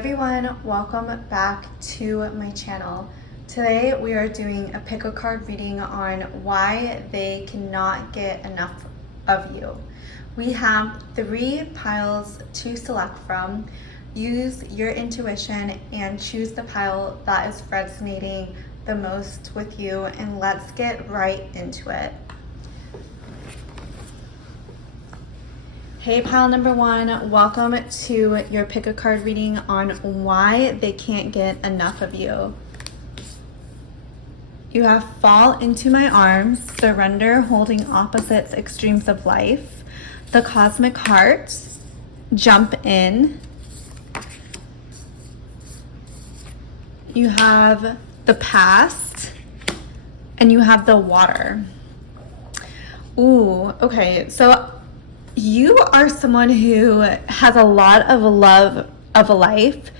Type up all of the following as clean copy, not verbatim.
everyone, welcome back to my channel. Today we are doing a pick a card reading on why they cannot get enough of you. We have 3 piles to select from. Use your intuition and choose the pile that is resonating the most with you, and let's get right into it. Hey, pile number 1, welcome to your pick a card reading on why they can't get enough of you. You have fall into my arms, surrender, holding opposites, extremes of life, the cosmic heart, jump in. You have the past, and you have the water. Ooh, okay, so you are someone who has a lot of love of a life,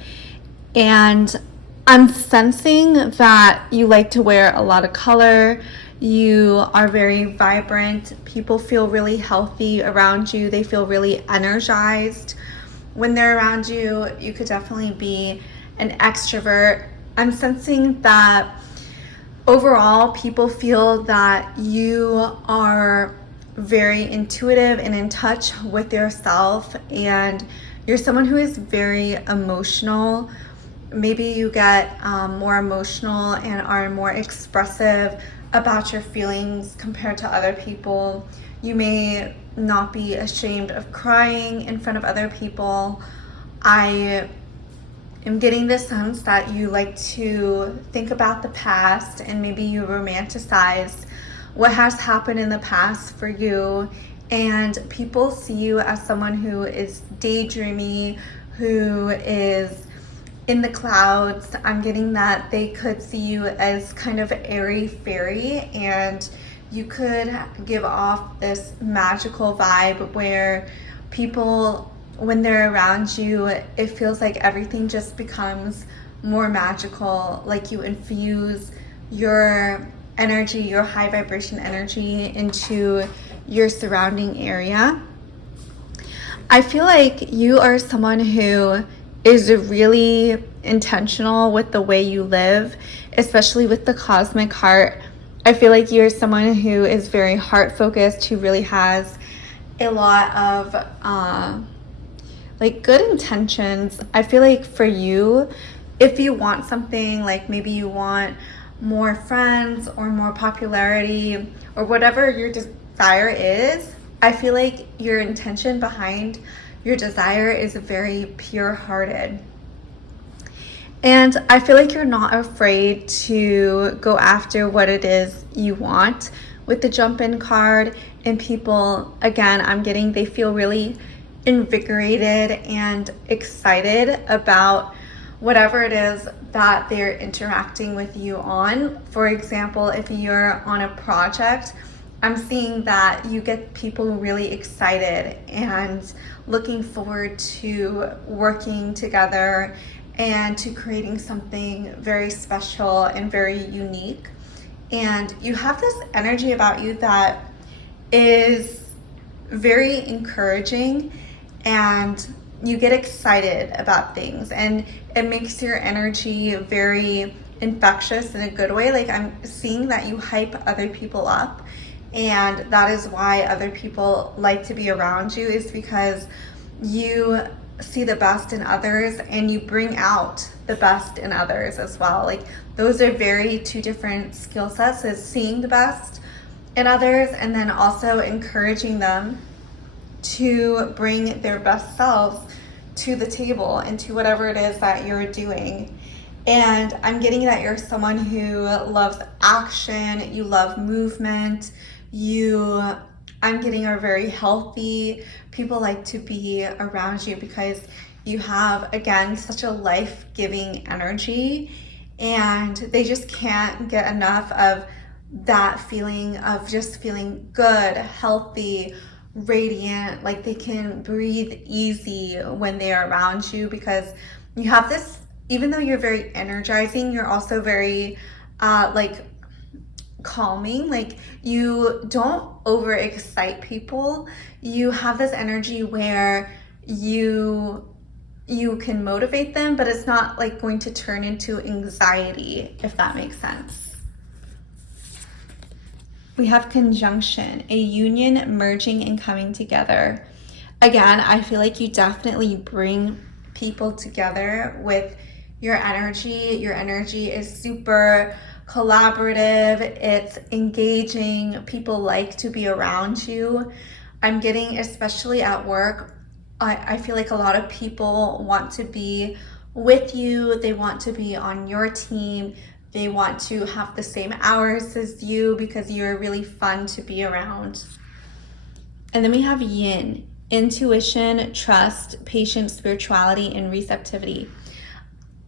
and I'm sensing that you like to wear a lot of color. You are very vibrant. People feel really healthy around you. They feel really energized when they're around you. You could definitely be an extrovert. I'm sensing that overall people feel that you are very intuitive and in touch with yourself, and you're someone who is very emotional. Maybe you get more emotional and are more expressive about your feelings compared to other people. You may not be ashamed of crying in front of other people. I am getting the sense that you like to think about the past, and maybe you romanticize what has happened in the past for you, and people see you as someone who is daydreamy, who is in the clouds. I'm getting that they could see you as kind of airy fairy, and you could give off this magical vibe where people, when they're around you, it feels like everything just becomes more magical, like you infuse your energy, your high vibration energy into your surrounding area. I feel like you are someone who is really intentional with the way you live, especially with the cosmic heart. I feel like you're someone who is very heart focused, who really has a lot of like good intentions. I feel like for you, if you want something, like maybe you want more friends or more popularity or whatever your desire is, I feel like your intention behind your desire is very pure-hearted. And I feel like you're not afraid to go after what it is you want with the jump-in card. And people, again, I'm getting they feel really invigorated and excited about whatever it is that they're interacting with you on. For example, if you're on a project, I'm seeing that you get people really excited and looking forward to working together and to creating something very special and very unique. And you have this energy about you that is very encouraging, and you get excited about things, and it makes your energy very infectious in a good way. Like, I'm seeing that you hype other people up, and that is why other people like to be around you, is because you see the best in others and you bring out the best in others as well. Like, those are very 2 different skill sets, is seeing the best in others and then also encouraging them to bring their best selves to the table and to whatever it is that you're doing. And I'm getting that you're someone who loves action, you love movement, I'm getting are very healthy. People like to be around you because you have, again, such a life-giving energy, and they just can't get enough of that feeling of just feeling good, healthy, radiant, like they can breathe easy when they are around you, because you have this, even though you're very energizing, you're also very like calming. Like, you don't overexcite people. You have this energy where you you can motivate them, but it's not like going to turn into anxiety, if that makes sense. We have conjunction, a union merging and coming together. Again, I feel like you definitely bring people together with your energy. Your energy is super collaborative. It's engaging. People like to be around you. I'm getting, especially at work, I feel like a lot of people want to be with you. They want to be on your team. They want to have the same hours as you because you're really fun to be around. And then we have yin, intuition, trust, patience, spirituality, and receptivity.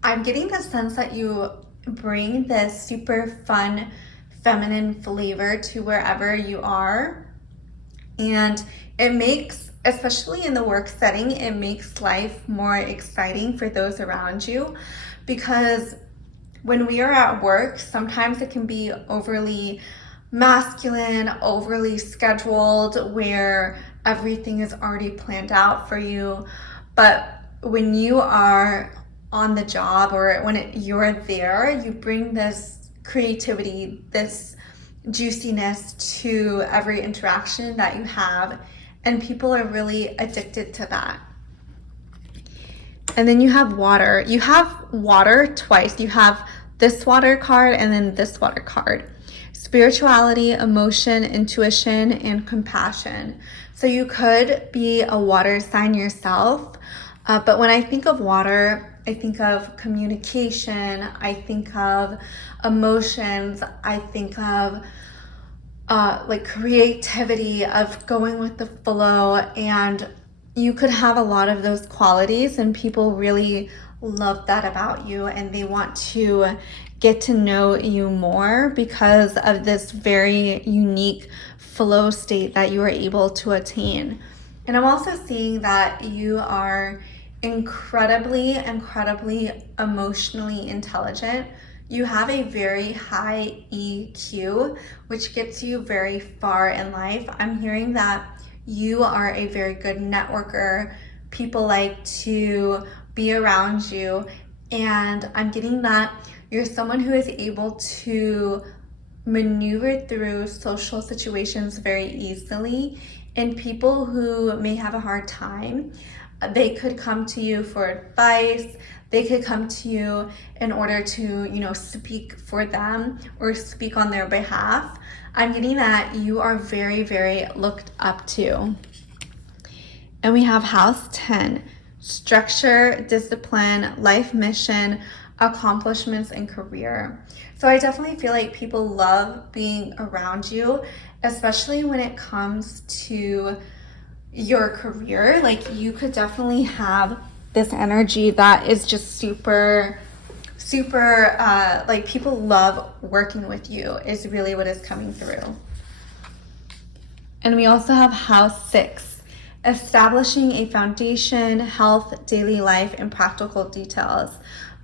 I'm getting the sense that you bring this super fun, feminine flavor to wherever you are. And it makes, especially in the work setting, it makes life more exciting for those around you, because when we are at work, sometimes it can be overly masculine, overly scheduled, where everything is already planned out for you. But when you are on the job, or when you're there, you bring this creativity, this juiciness to every interaction that you have, and people are really addicted to that. And then you have water. You have water twice. You have this water card and then this water card. Spirituality, emotion, intuition, and compassion. So you could be a water sign yourself, but when I think of water, I think of communication, I think of emotions, I think of like creativity, of going with the flow, and you could have a lot of those qualities, and people really love that about you, and they want to get to know you more because of this very unique flow state that you are able to attain. And I'm also seeing that you are incredibly emotionally intelligent. You have a very high EQ, which gets you very far in life. I'm hearing that you are a very good networker. People like to be around you, and I'm getting that you're someone who is able to maneuver through social situations very easily, and people who may have a hard time, they could come to you for advice. They could come to you in order to, speak for them or speak on their behalf. I'm getting that you are very, very looked up to. And we have house 10, structure, discipline, life mission, accomplishments, and career. So I definitely feel like people love being around you, especially when it comes to your career. Like, you could definitely have this energy that is just super like, people love working with you, is really what is coming through. And we also have house 6, establishing a foundation, health, daily life, and practical details.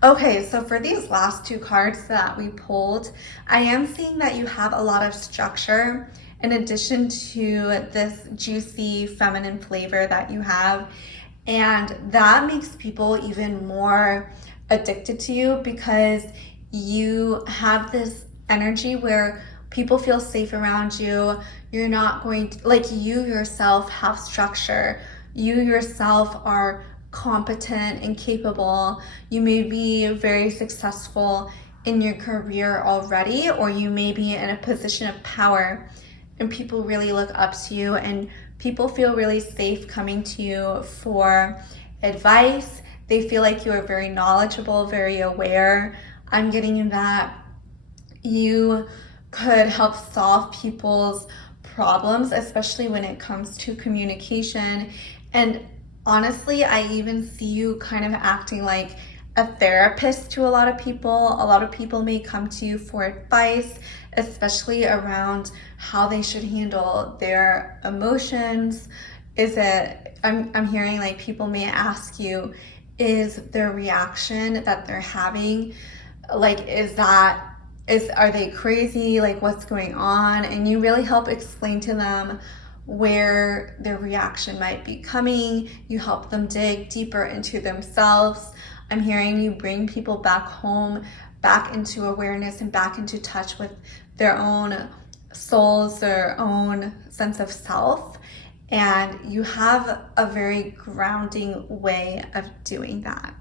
Okay, so for these last two cards that we pulled, I am seeing that you have a lot of structure in addition to this juicy feminine flavor that you have. And that makes people even more addicted to you because you have this energy where people feel safe around you. You're not going to, like, you yourself have structure. You yourself are competent and capable. You may be very successful in your career already, or you may be in a position of power, and people really look up to you, and people feel really safe coming to you for advice. They feel like you are very knowledgeable, very aware. I'm getting that you could help solve people's problems, especially when it comes to communication. And honestly, I even see you kind of acting like a therapist to a lot of people. A lot of people may come to you for advice, especially around how they should handle their emotions. I'm hearing like people may ask you, is their reaction that they're having, like, are they crazy? Like, what's going on? And you really help explain to them where their reaction might be coming. You help them dig deeper into themselves. I'm hearing you bring people back home, back into awareness and back into touch with their own souls, their own sense of self. And you have a very grounding way of doing that.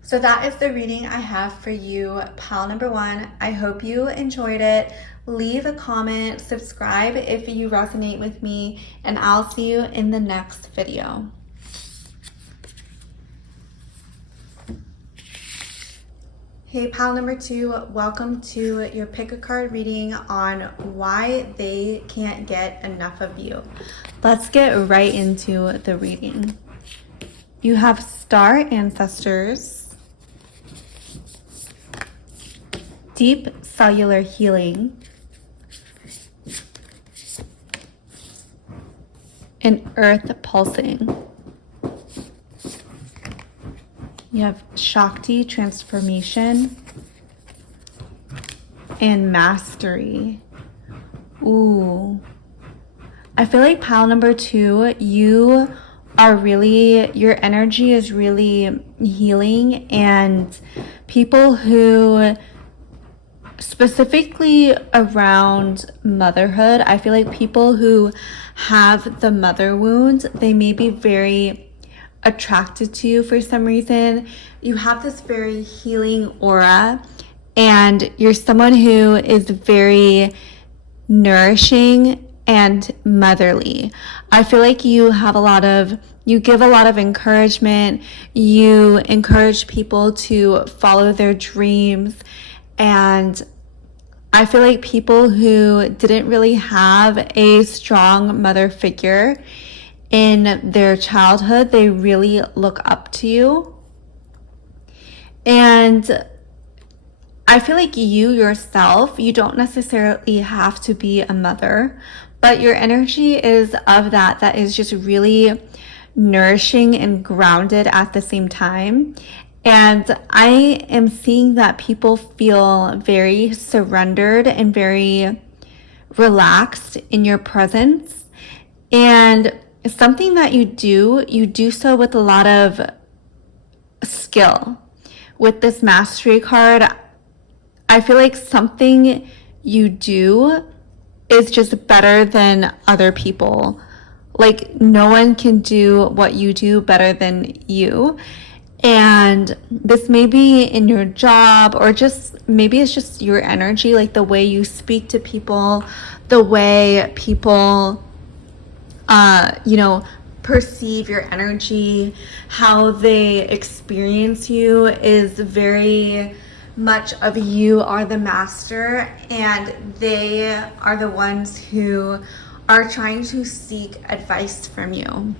So that is the reading I have for you, pile number 1. I hope you enjoyed it. Leave a comment, subscribe if you resonate with me, and I'll see you in the next video. Hey, pile number 2, welcome to your pick a card reading on why they can't get enough of you. Let's get right into the reading. You have Star Ancestors, Deep Cellular Healing, and Earth Pulsing. You have Shakti, Transformation, and Mastery. Ooh. I feel like pile number 2, you are really, your energy is really healing, and people who, specifically around motherhood, I feel like people who have the mother wound, they may be very attracted to you for some reason. You have this very healing aura, and you're someone who is very nourishing and motherly. I feel like you give a lot of encouragement. You encourage people to follow their dreams. And I feel like people who didn't really have a strong mother figure in their childhood, they really look up to you. And I feel like you yourself, you don't necessarily have to be a mother, but your energy is of that is just really nourishing and grounded at the same time. And I am seeing that people feel very surrendered and very relaxed in your presence. And something that you do so with a lot of skill. With this Mastery card, I feel like something you do is just better than other people. Like, no one can do what you do better than you. And this may be in your job, or just maybe it's just your energy, like the way you speak to people, the way people perceive your energy, how they experience you is very much of you are the master, and they are the ones who are trying to seek advice from you.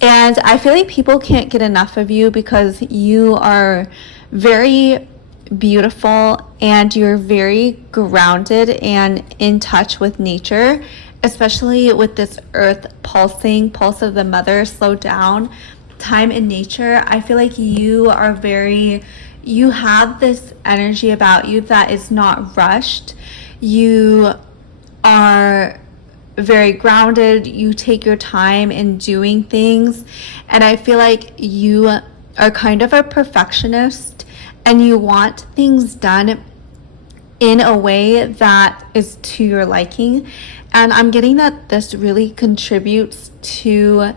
And I feel like people can't get enough of you because you are very beautiful and you're very grounded and in touch with nature, especially with this earth pulsing, pulse of the mother, slow down, time in nature. I feel like you have this energy about you that is not rushed. You are very grounded. You take your time in doing things. And I feel like you are kind of a perfectionist and you want things done in a way that is to your liking. And I'm getting that this really contributes to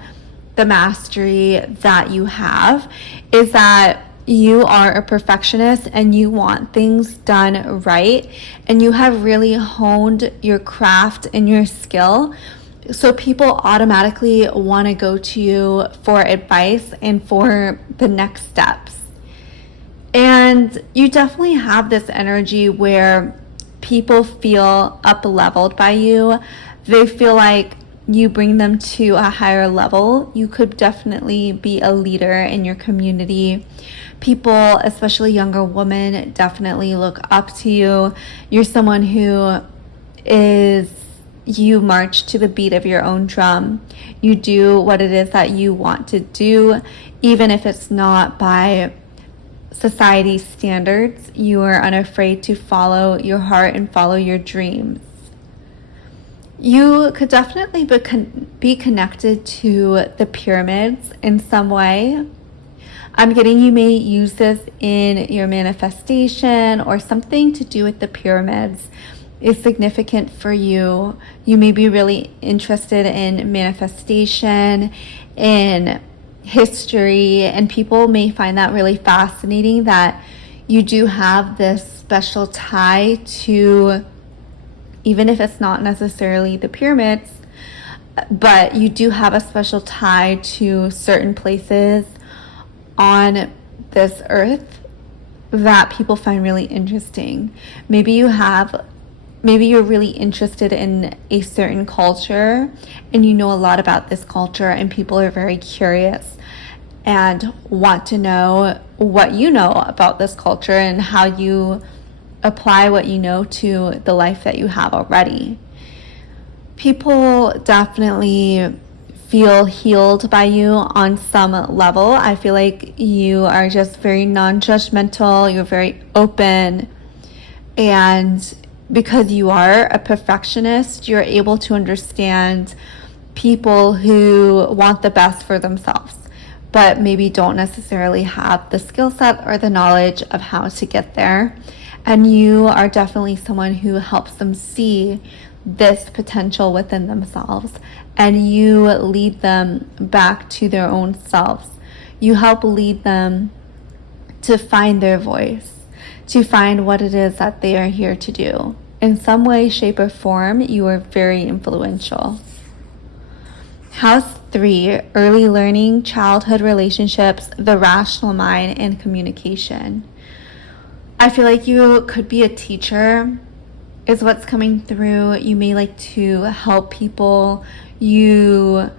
the mastery that you have, is that you are a perfectionist and you want things done right, and you have really honed your craft and your skill. So people automatically want to go to you for advice and for the next steps. And you definitely have this energy where people feel up-leveled by you. They feel like you bring them to a higher level. You could definitely be a leader in your community. People, especially younger women, definitely look up to you. You're someone who you march to the beat of your own drum. You do what it is that you want to do, even if it's not by society's standards. You are unafraid to follow your heart and follow your dreams. You could definitely be connected to the pyramids in some way. I'm getting you may use this in your manifestation, or something to do with the pyramids is significant for you. You may be really interested in manifestation, in history, and people may find that really fascinating that you do have this special tie to, even if it's not necessarily the pyramids, but you do have a special tie to certain places on this earth that people find really interesting. Maybe you're really interested in a certain culture and you know a lot about this culture, and people are very curious and want to know what you know about this culture and how you apply what you know to the life that you have already. People definitely feel healed by you on some level. I feel like you are just very non-judgmental, you're very open, and because you are a perfectionist, you're able to understand people who want the best for themselves, but maybe don't necessarily have the skill set or the knowledge of how to get there. And you are definitely someone who helps them see this potential within themselves, and you lead them back to their own selves. You help lead them to find their voice, to find what it is that they are here to do. In some way, shape, or form, you are very influential. House 3, early learning, childhood relationships, the rational mind, and communication. I feel like you could be a teacher, is what's coming through. You may like to help people. You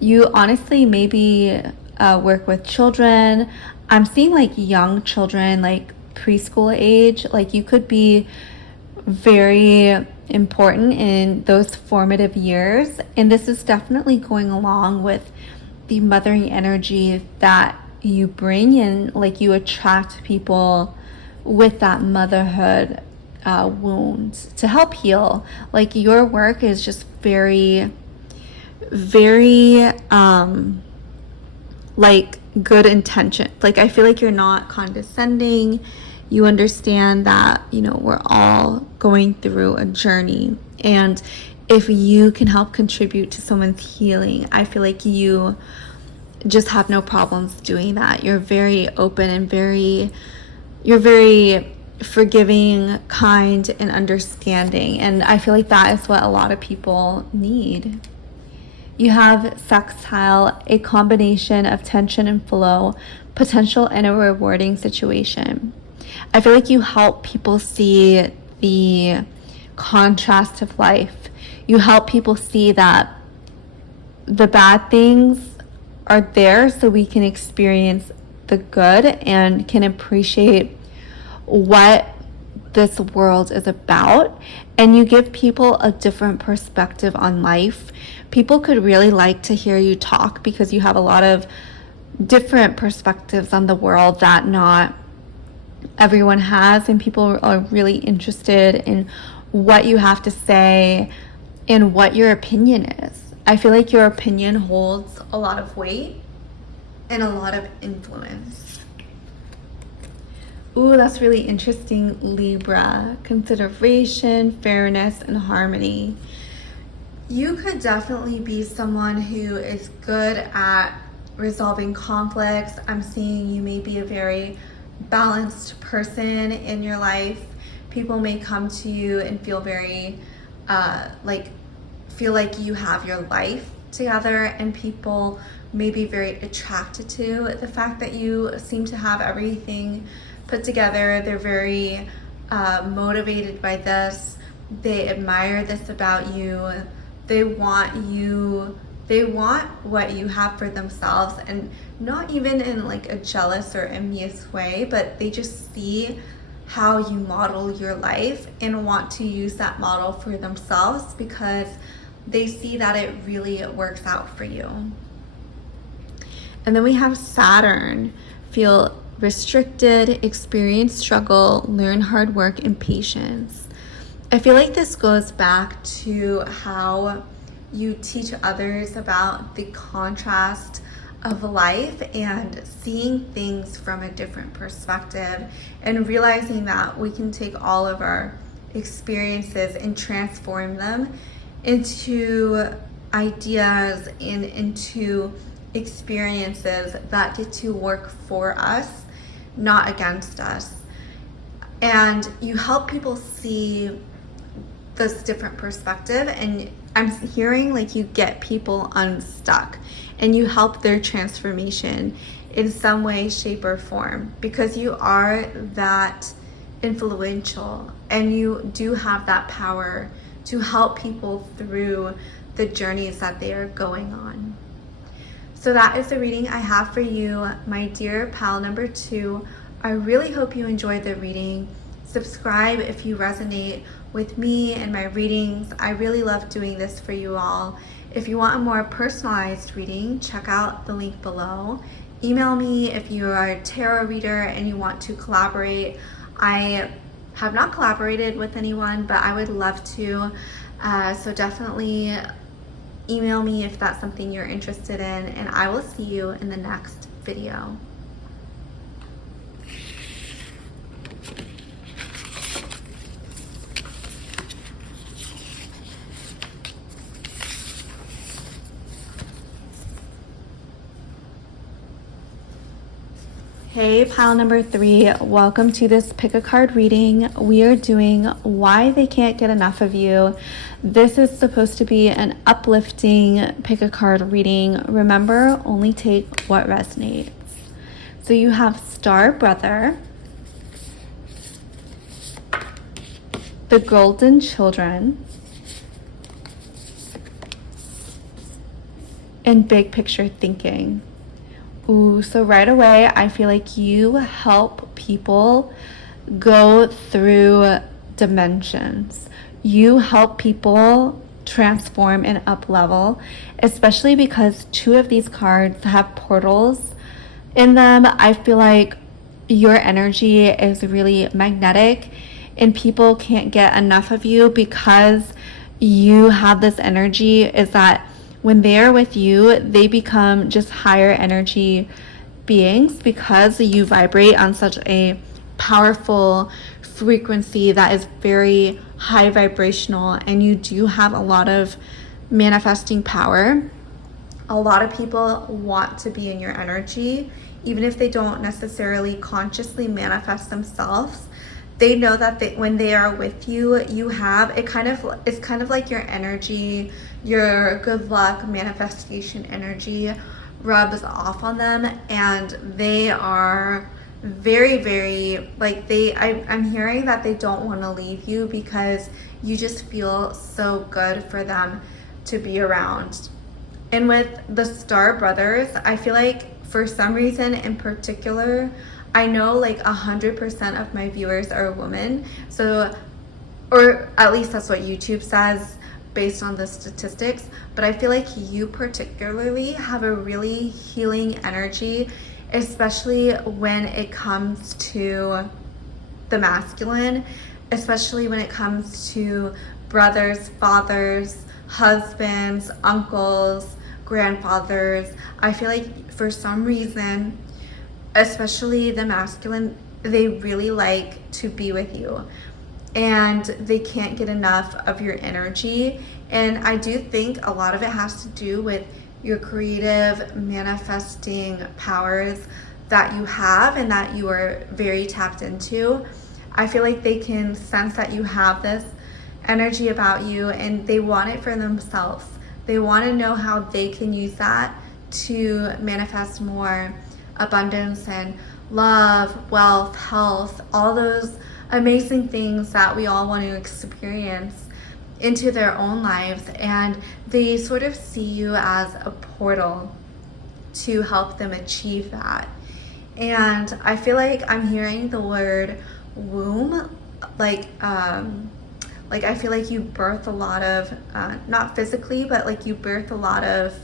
honestly maybe work with children. I'm seeing like young children, like preschool age. Like you could be very important in those formative years. And this is definitely going along with the mothering energy that you bring in. Like you attract people with that motherhood wound to help heal. Like your work is just very, very like good intention. Like I feel like you're not condescending. You understand that, you know, we're all going through a journey, and if you can help contribute to someone's healing, I feel like you just have no problems doing that. You're very open and you're very forgiving, kind, and understanding, and I feel like that is what a lot of people need. You have sextile, a combination of tension and flow, potential in a rewarding situation. I feel like you help people see the contrast of life. You help people see that the bad things are there so we can experience the good and can appreciate what this world is about. And you give people a different perspective on life. People could really like to hear you talk because you have a lot of different perspectives on the world that not everyone has, and people are really interested in what you have to say and what your opinion is. I feel like your opinion holds a lot of weight and a lot of influence. Ooh, that's really interesting, Libra. Consideration, fairness, and harmony. You could definitely be someone who is good at resolving conflicts. I'm seeing you may be a very balanced person in your life. People may come to you and feel very feel like you have your life together, and people may be very attracted to the fact that you seem to have everything put together. They're very motivated by this. They admire this about you. They want what you have for themselves, and not even in like a jealous or envious way, but they just see how you model your life and want to use that model for themselves because they see that it really works out for you. And then we have Saturn. Feel restricted, experience struggle, learn hard work and patience. I feel like this goes back to how you teach others about the contrast of life and seeing things from a different perspective, and realizing that we can take all of our experiences and transform them into ideas and into experiences that get to work for us, not against us. And you help people see this different perspective, and I'm hearing like you get people unstuck and you help their transformation in some way, shape, or form, because you are that influential and you do have that power to help people through the journeys that they are going on. So that is the reading I have for you, my dear pal number 2. I really hope you enjoyed the reading. Subscribe if you resonate with me and my readings. I really love doing this for you all. If you want a more personalized reading, check out the link below. Email me if you are a tarot reader and you want to collaborate. I have not collaborated with anyone, but I would love to. So definitely email me if that's something you're interested in, and I will see you in the next video. Hey, pile number 3, welcome to this pick a card reading. We are doing Why They Can't Get Enough of You. This is supposed to be an uplifting pick a card reading. Remember, only take what resonates. So you have Star Brother, the Golden Children, and Big Picture Thinking. Ooh, so right away, I feel like you help people go through dimensions. You help people transform and up level, especially because 2 of these cards have portals in them. I feel like your energy is really magnetic and people can't get enough of you because you have this energy. Is that when they're with you, they become just higher energy beings because you vibrate on such a powerful frequency that is very high vibrational, and you do have a lot of manifesting power. A lot of people want to be in your energy, even if they don't necessarily consciously manifest themselves. They know that when they are with you, you have it's kind of like your energy, your good luck manifestation energy rubs off on them, and they are very, very I'm hearing that they don't want to leave you because you just feel so good for them to be around. And with the Star Brothers, I feel like for some reason in particular, I know like 100% of my viewers are women, so, or at least that's what YouTube says based on the statistics, but I feel like you particularly have a really healing energy, especially when it comes to the masculine, especially when it comes to brothers, fathers, husbands, uncles, grandfathers. I feel like for some reason, especially the masculine, they really like to be with you and they can't get enough of your energy. And I do think a lot of it has to do with your creative manifesting powers that you have and that you are very tapped into. I feel like they can sense that you have this energy about you and they want it for themselves. They want to know how they can use that to manifest more abundance and love, wealth, health, all those amazing things that we all want to experience into their own lives. And they sort of see you as a portal to help them achieve that. And I feel like I'm hearing the word womb, like I feel like you birth a lot of, not physically, but like you birth a lot of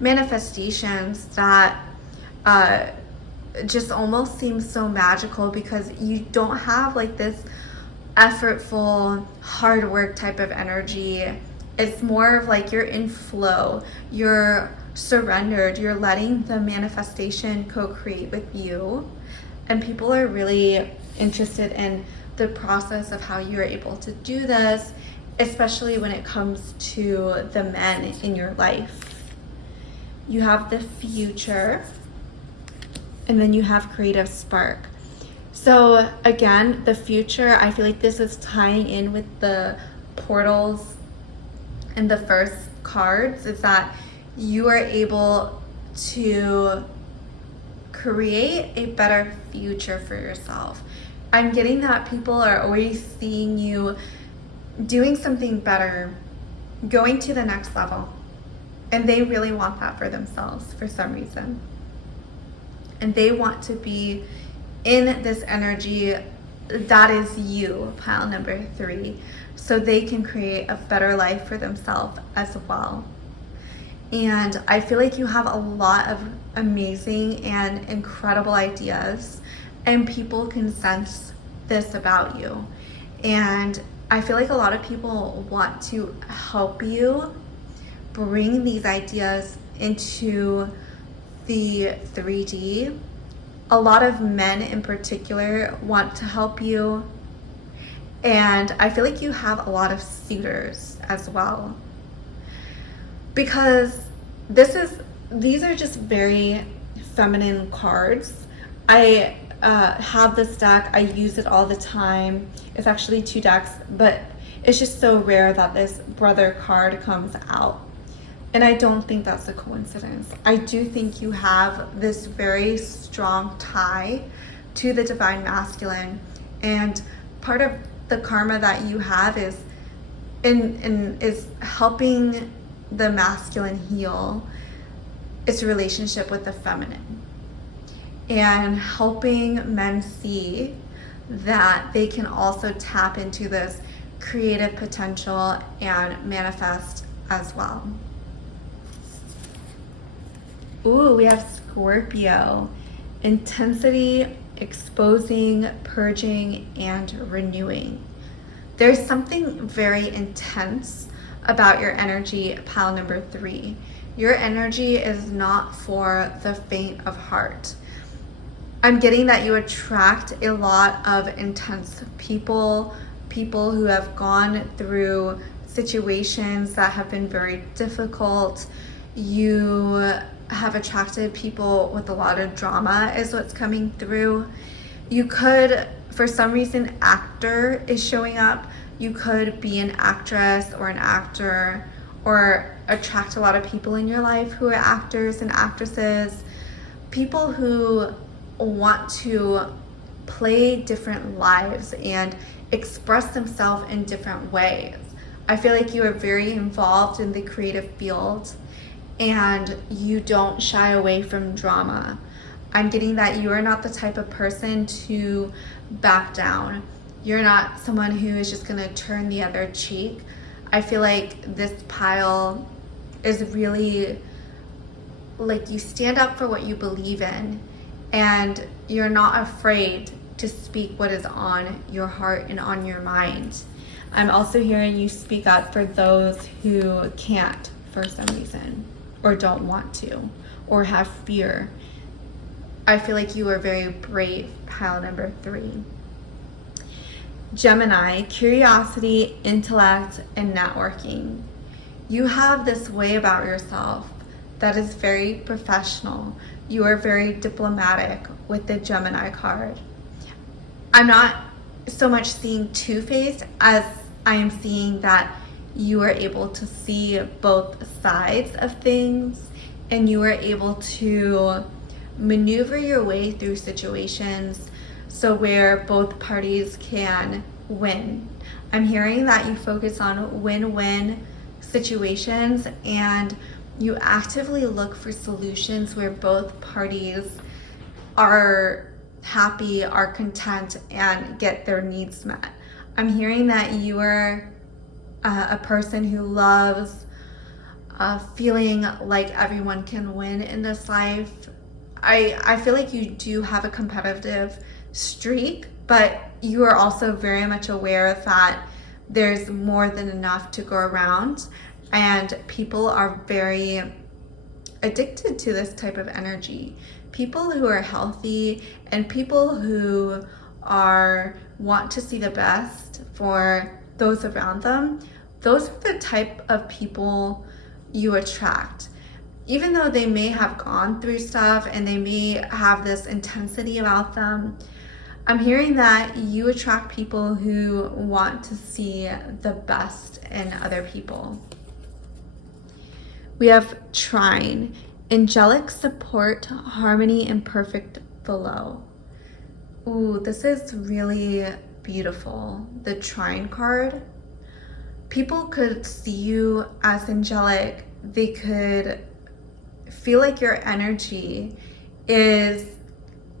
manifestations that just almost seem so magical because you don't have like this effortful, hard work type of energy. It's more of like you're in flow, you're surrendered, you're letting the manifestation co-create with you. And people are really interested in the process of how you're able to do this, especially when it comes to the men in your life. You have the future, and then you have creative spark. So again, the future, I feel like this is tying in with the portals and the first cards, is that you are able to create a better future for yourself. I'm getting that people are always seeing you doing something better, going to the next level, and they really want that for themselves for some reason. And they want to be in this energy that is you, pile number 3, so they can create a better life for themselves as well. And I feel like you have a lot of amazing and incredible ideas, and people can sense this about you. And I feel like a lot of people want to help you bring these ideas into the 3D. A lot of men in particular want to help you. And I feel like you have a lot of suitors as well. Because these are just very feminine cards. I have this deck, I use it all the time. It's actually 2 decks, but it's just so rare that this brother card comes out. And I don't think that's a coincidence. I do think you have this very strong tie to the divine masculine, and part of the karma that you have is is helping the masculine heal its relationship with the feminine, and helping men see that they can also tap into this creative potential and manifest as well. Ooh, we have Scorpio. Intensity, exposing, purging, and renewing. There's something very intense about your energy, pile number 3. Your energy is not for the faint of heart. I'm getting that you attract a lot of intense people who have gone through situations that have been very difficult. You have attracted people with a lot of drama is what's coming through. You could, for some reason, actor is showing up. You could be an actress or an actor, or attract a lot of people in your life who are actors and actresses, people who want to play different lives and express themselves in different ways. I feel like you are very involved in the creative field, and you don't shy away from drama. I'm getting that you are not the type of person to back down. You're not someone who is just gonna turn the other cheek. I feel like this pile is really like you stand up for what you believe in, and you're not afraid to speak what is on your heart and on your mind. I'm also hearing you speak up for those who can't for some reason, or don't want to, or have fear. I feel like you are very brave, pile number 3. Gemini, curiosity, intellect, and networking. You have this way about yourself that is very professional. You are very diplomatic with the Gemini card. I'm not so much seeing two-faced as I am seeing that you are able to see both sides of things, and you are able to maneuver your way through situations so where both parties can win. I'm hearing that you focus on win-win situations, and you actively look for solutions where both parties are happy, are content, and get their needs met. I'm hearing that you are a person who loves feeling like everyone can win in this life. I feel like you do have a competitive streak, but you are also very much aware that there's more than enough to go around, and people are very addicted to this type of energy. People who are healthy and people who want to see the best for those around them, those are the type of people you attract. Even though they may have gone through stuff and they may have this intensity about them, I'm hearing that you attract people who want to see the best in other people. We have trine, angelic support, harmony, and perfect flow. Ooh, this is really beautiful. The trine card. People could see you as angelic. They could feel like your energy is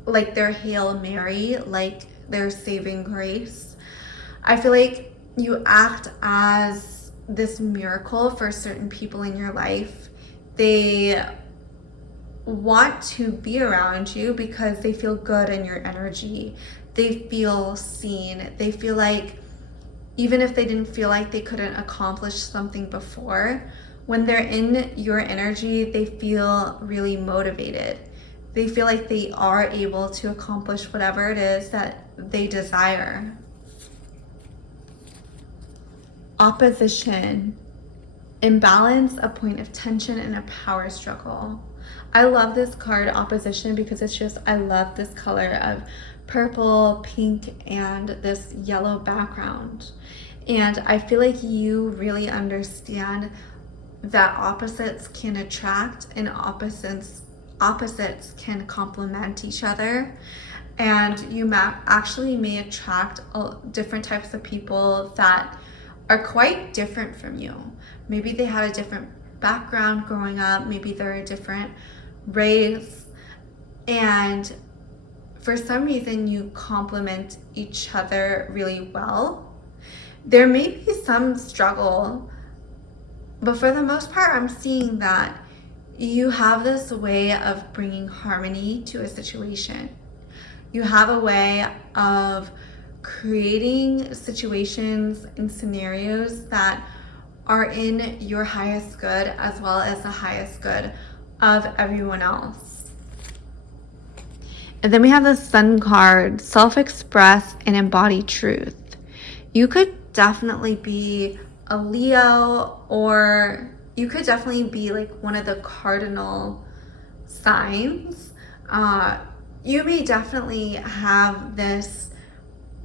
like their Hail Mary, like their saving grace. I feel like you act as this miracle for certain people in your life. They want to be around you because they feel good in your energy. They feel seen. They feel like even if they didn't feel like they couldn't accomplish something before, when they're in your energy, they feel really motivated. They feel like they are able to accomplish whatever it is that they desire. Opposition, imbalance, a point of tension, and a power struggle. I love this card, opposition, because it's just, I love this color of purple, pink, and this yellow background. And I feel like you really understand that opposites can attract and opposites can complement each other. And you actually may attract different types of people that are quite different from you. Maybe they had a different background growing up, maybe they're a different race, and for some reason you complement each other really well. There may be some struggle, but for the most part, I'm seeing that you have this way of bringing harmony to a situation. You have a way of creating situations and scenarios that are in your highest good as well as the highest good of everyone else. And then we have the Sun card, self-express and embody truth. You could definitely be a Leo, or you could definitely be like one of the cardinal signs. You may definitely have this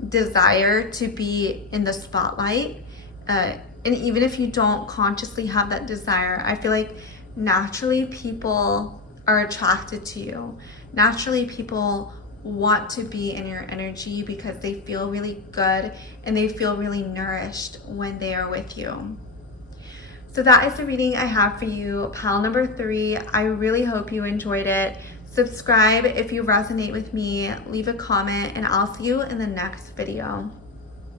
desire to be in the spotlight. And even if you don't consciously have that desire, I feel like naturally people are attracted to you. Naturally people want to be in your energy because they feel really good and they feel really nourished when they are with you. So that is the reading I have for you, pile number 3. I really hope you enjoyed it. Subscribe if you resonate with me, leave a comment, and I'll see you in the next video.